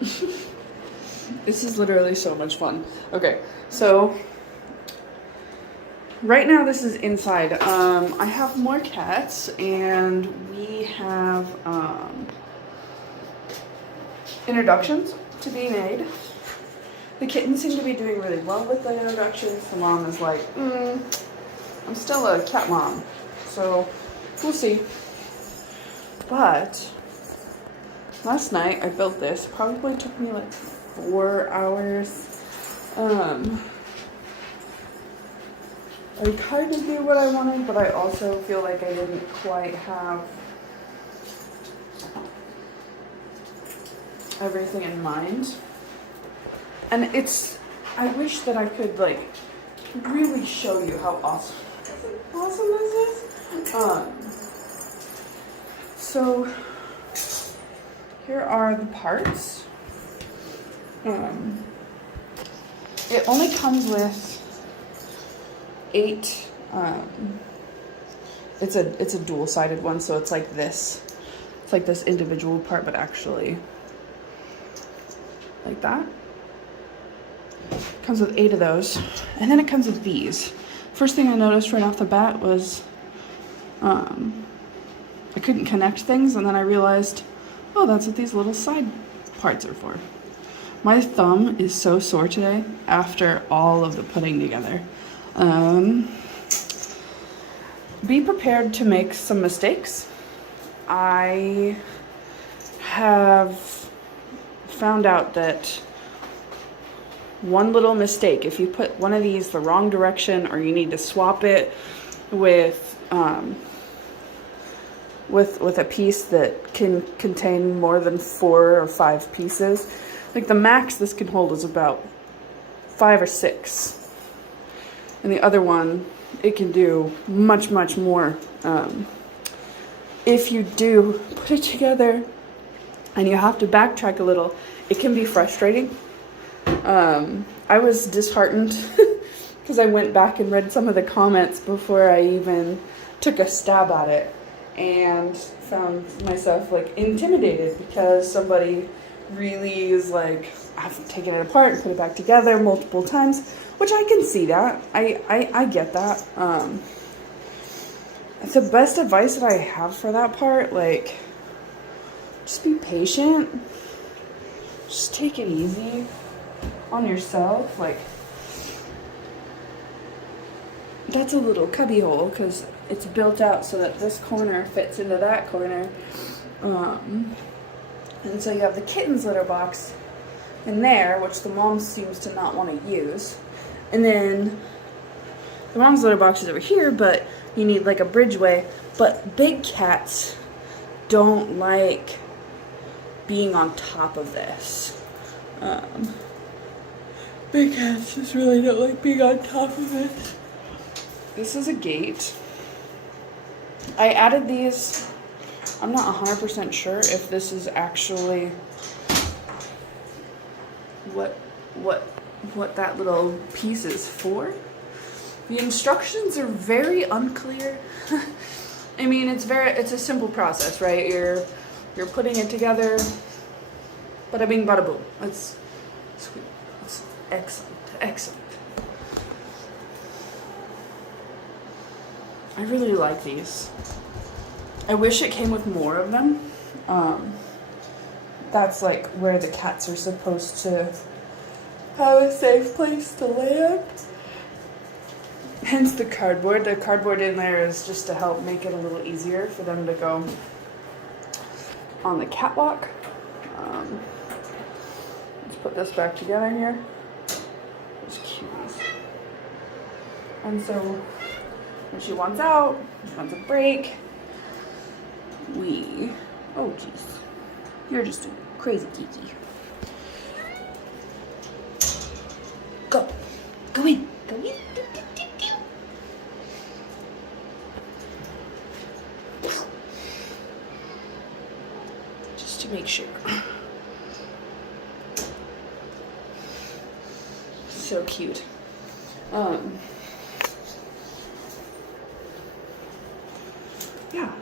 This is literally so much fun. Okay, so right now this is inside. I have more cats and we have introductions to be made. The kittens seem to be doing really well with the introductions. The mom is like, I'm still a cat mom, so we'll see. But last night I built this. Probably took me like 4 hours. I kind of knew what I wanted, but I also feel like I didn't quite have everything in mind. And I wish that I could like really show you how awesome this is. So here are the parts. It only comes with 8. It's a dual-sided one, so it's like this. It's like this individual part, but actually like that. Comes with 8 of those, and then it comes with these. First thing I noticed right off the bat was I couldn't connect things, and then I realized, oh, that's what these little side parts are for. My thumb is so sore today after all of the putting together. Be prepared to make some mistakes. I have found out that one little mistake, if you put one of these the wrong direction, or you need to swap it with a piece that can contain more than 4 or 5 pieces, like the max this can hold is about 5 or 6. And the other one, it can do much, much more. If you do put it together and you have to backtrack a little, it can be frustrating. I was disheartened because I went back and read some of the comments before I even took a stab at it, and found myself like intimidated because somebody really is like, I've taken it apart and put it back together multiple times, which I can see that. I get that. The best advice that I have for that part, like, just be patient. Just take it easy on yourself. Like, that's a little cubby hole because it's built out so that this corner fits into that corner. And so you have the kitten's litter box in there, which the mom seems to not want to use. And then the mom's litter box is over here, but you need like a bridgeway. But big cats don't like being on top of this. Big cats just really don't like being on top of it. This is a gate. I added these. I'm not 100% sure if this is actually what that little piece is for. The instructions are very unclear. I mean, it's a simple process, right? You're putting it together. Bada bing, bada boom. It's sweet. It's excellent. Excellent. I really like these. I wish it came with more of them. That's like where the cats are supposed to have a safe place to land. Hence the cardboard. The cardboard in there is just to help make it a little easier for them to go on the catwalk. Let's put this back together here. It's cute. And so when she wants out, she wants a break, oh jeez, you're just a crazy Kiki. Go in. Just to make sure. So cute. Yeah,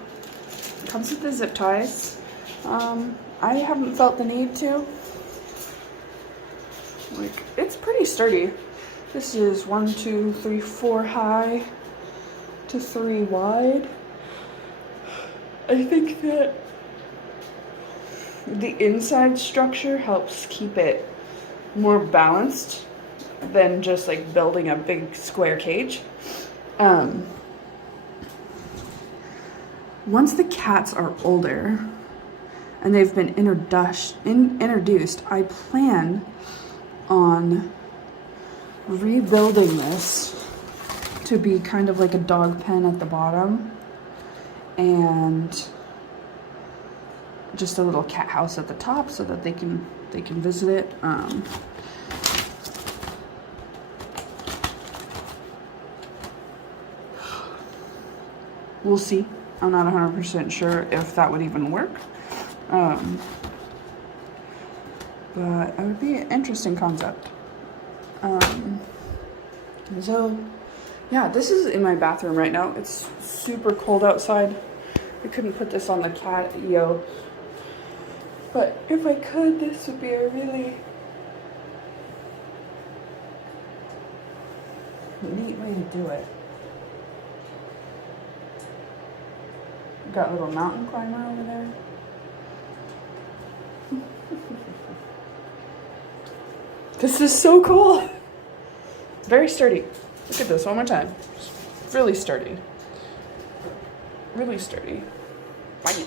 comes with the zip ties. I haven't felt the need to, Like, it's pretty sturdy. This is 1, 2, 3, 4 high to 3 wide. I think that the inside structure helps keep it more balanced than just like building a big square cage. Once the cats are older and they've been introduced, I plan on rebuilding this to be kind of like a dog pen at the bottom and just a little cat house at the top so that they can visit it. We'll see. I'm not 100% sure if that would even work. But it would be an interesting concept. So yeah, this is in my bathroom right now. It's super cold outside. I couldn't put this on the catio. But if I could, this would be a really neat way to do it. Got a little mountain climber over there. This is so cool. Very sturdy. Look at this one more time. Really sturdy. Really sturdy. Bang.